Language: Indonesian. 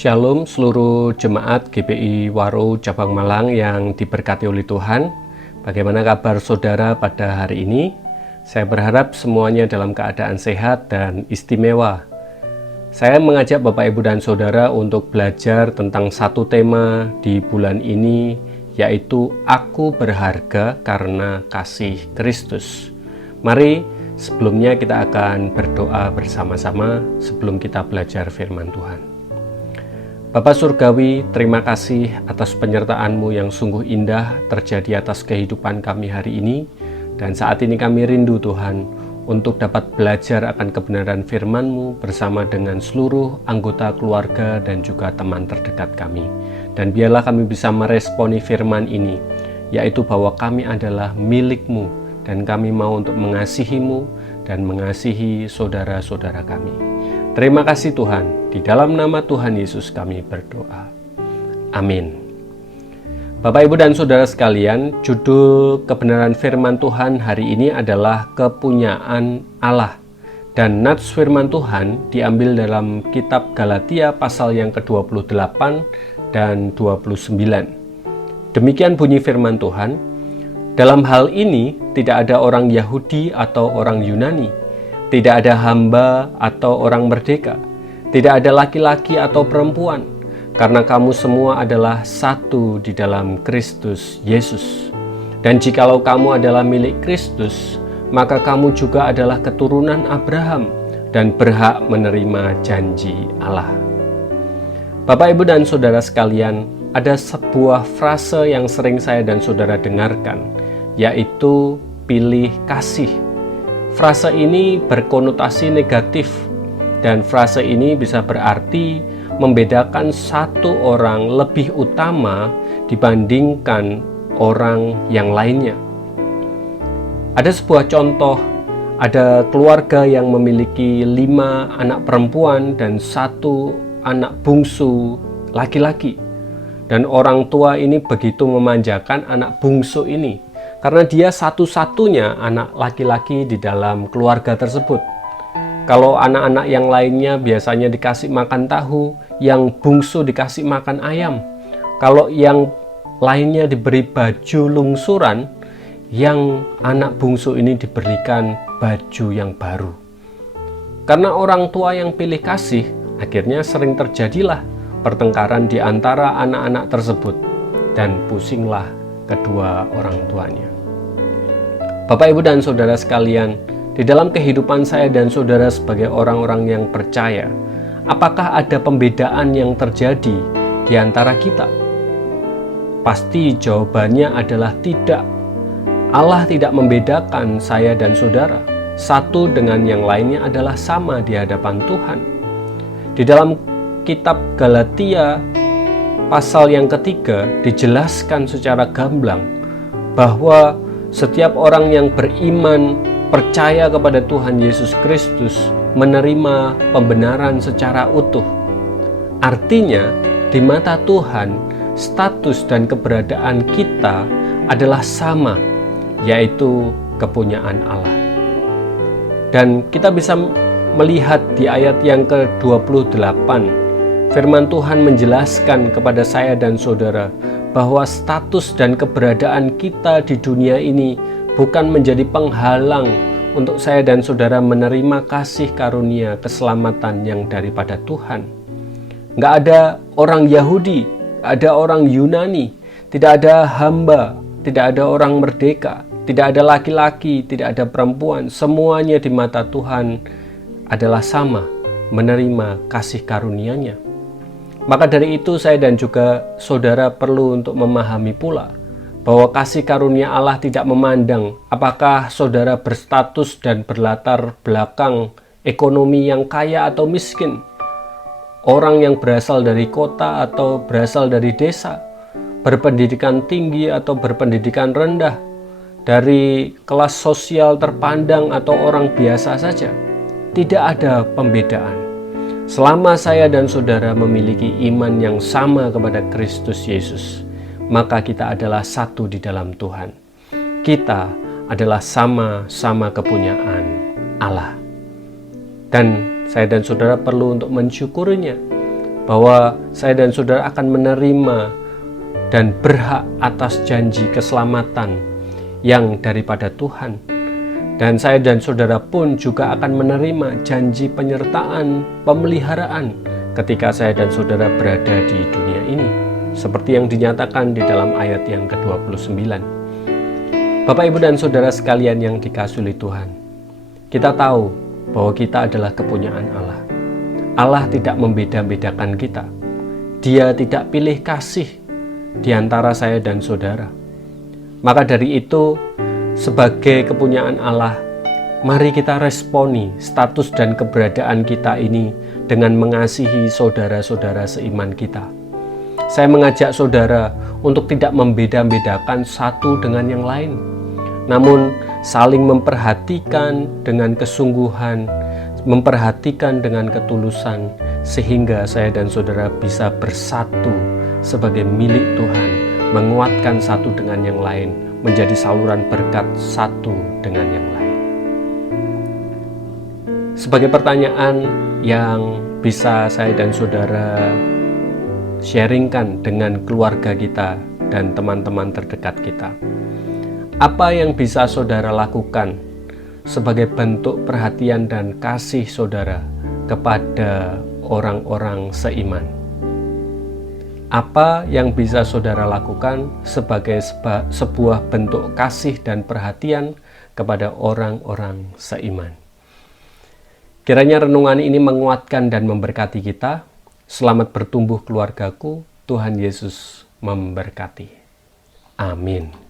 Shalom seluruh jemaat GPI Waro Cabang Malang yang diberkati oleh Tuhan. Bagaimana kabar saudara pada hari ini? Saya berharap semuanya dalam keadaan sehat dan istimewa. Saya mengajak Bapak Ibu dan Saudara untuk belajar tentang satu tema di bulan ini, yaitu Aku Berharga Karena Kasih Kristus. Mari sebelumnya kita akan berdoa bersama-sama sebelum kita belajar firman Tuhan. Bapa Surgawi, terima kasih atas penyertaan-Mu yang sungguh indah terjadi atas kehidupan kami hari ini. Dan saat ini kami rindu Tuhan untuk dapat belajar akan kebenaran firman-Mu bersama dengan seluruh anggota keluarga dan juga teman terdekat kami. Dan biarlah kami bisa meresponi firman ini, yaitu bahwa kami adalah milik-Mu dan kami mau untuk mengasihi-Mu dan mengasihi saudara-saudara kami. Terima kasih Tuhan, di dalam nama Tuhan Yesus kami berdoa. Amin. Bapak Ibu dan Saudara sekalian, judul kebenaran firman Tuhan hari ini adalah Kepunyaan Allah. Dan nats firman Tuhan diambil dalam kitab Galatia pasal yang ke-28 dan 29. Demikian bunyi firman Tuhan, dalam hal ini tidak ada orang Yahudi atau orang Yunani, tidak ada hamba atau orang merdeka, tidak ada laki-laki atau perempuan, karena kamu semua adalah satu di dalam Kristus Yesus. Dan jikalau kamu adalah milik Kristus, maka kamu juga adalah keturunan Abraham dan berhak menerima janji Allah. Bapak, Ibu, dan Saudara sekalian, ada sebuah frase yang sering saya dan saudara dengarkan, yaitu pilih kasih. Frase ini berkonotasi negatif, dan frase ini bisa berarti membedakan satu orang lebih utama dibandingkan orang yang lainnya. Ada sebuah contoh, ada keluarga yang memiliki 5 anak perempuan dan 1 anak bungsu laki-laki. Dan orang tua ini begitu memanjakan anak bungsu ini, karena dia satu-satunya anak laki-laki di dalam keluarga tersebut. Kalau anak-anak yang lainnya biasanya dikasih makan tahu, yang bungsu dikasih makan ayam. Kalau yang lainnya diberi baju lungsuran, yang anak bungsu ini diberikan baju yang baru. Karena orang tua yang pilih kasih, akhirnya sering terjadilah pertengkaran di antara anak-anak tersebut, dan pusinglah kedua orang tuanya. Bapak, Ibu, dan Saudara sekalian, di dalam kehidupan saya dan saudara sebagai orang-orang yang percaya, apakah ada pembedaan yang terjadi di antara kita? Pasti jawabannya adalah tidak. Allah tidak membedakan saya dan saudara. Satu dengan yang lainnya adalah sama di hadapan Tuhan. Di dalam kitab Galatia pasal yang ketiga dijelaskan secara gamblang bahwa setiap orang yang beriman, percaya kepada Tuhan Yesus Kristus, menerima pembenaran secara utuh. Artinya, di mata Tuhan, status dan keberadaan kita adalah sama, yaitu kepunyaan Allah. Dan kita bisa melihat di ayat yang ke-28, firman Tuhan menjelaskan kepada saya dan saudara bahwa status dan keberadaan kita di dunia ini bukan menjadi penghalang untuk saya dan saudara menerima kasih karunia keselamatan yang daripada Tuhan. Nggak ada orang Yahudi, ada orang Yunani, tidak ada hamba, tidak ada orang merdeka, tidak ada laki-laki, tidak ada perempuan. Semuanya di mata Tuhan adalah sama, menerima kasih karunia-Nya. Maka dari itu saya dan juga saudara perlu untuk memahami pula bahwa kasih karunia Allah tidak memandang apakah saudara berstatus dan berlatar belakang ekonomi yang kaya atau miskin, orang yang berasal dari kota atau berasal dari desa, berpendidikan tinggi atau berpendidikan rendah, dari kelas sosial terpandang atau orang biasa saja. Tidak ada pembedaan. Selama saya dan saudara memiliki iman yang sama kepada Kristus Yesus, maka kita adalah satu di dalam Tuhan. Kita adalah sama-sama kepunyaan Allah. Dan saya dan saudara perlu untuk mensyukurinya, bahwa saya dan saudara akan menerima dan berhak atas janji keselamatan yang daripada Tuhan. Dan saya dan saudara pun juga akan menerima janji penyertaan, pemeliharaan ketika saya dan saudara berada di dunia ini, seperti yang dinyatakan di dalam ayat yang ke-29. Bapak, Ibu, dan saudara sekalian yang dikasihi oleh Tuhan, kita tahu bahwa kita adalah kepunyaan Allah. Allah tidak membeda-bedakan kita. Dia tidak pilih kasih di antara saya dan saudara. Maka dari itu, sebagai kepunyaan Allah, mari kita responi status dan keberadaan kita ini dengan mengasihi saudara-saudara seiman kita. Saya mengajak saudara untuk tidak membeda-bedakan satu dengan yang lain, namun saling memperhatikan dengan kesungguhan, memperhatikan dengan ketulusan, sehingga saya dan saudara bisa bersatu sebagai milik Tuhan, menguatkan satu dengan yang lain, menjadi saluran berkat satu dengan yang lain. Sebagai pertanyaan yang bisa saya dan saudara sharingkan dengan keluarga kita dan teman-teman terdekat kita, apa yang bisa saudara lakukan sebagai bentuk perhatian dan kasih saudara kepada orang-orang seiman? Apa yang bisa saudara lakukan sebagai sebuah bentuk kasih dan perhatian kepada orang-orang seiman? Kiranya renungan ini menguatkan dan memberkati kita. Selamat bertumbuh keluargaku, Tuhan Yesus memberkati. Amin.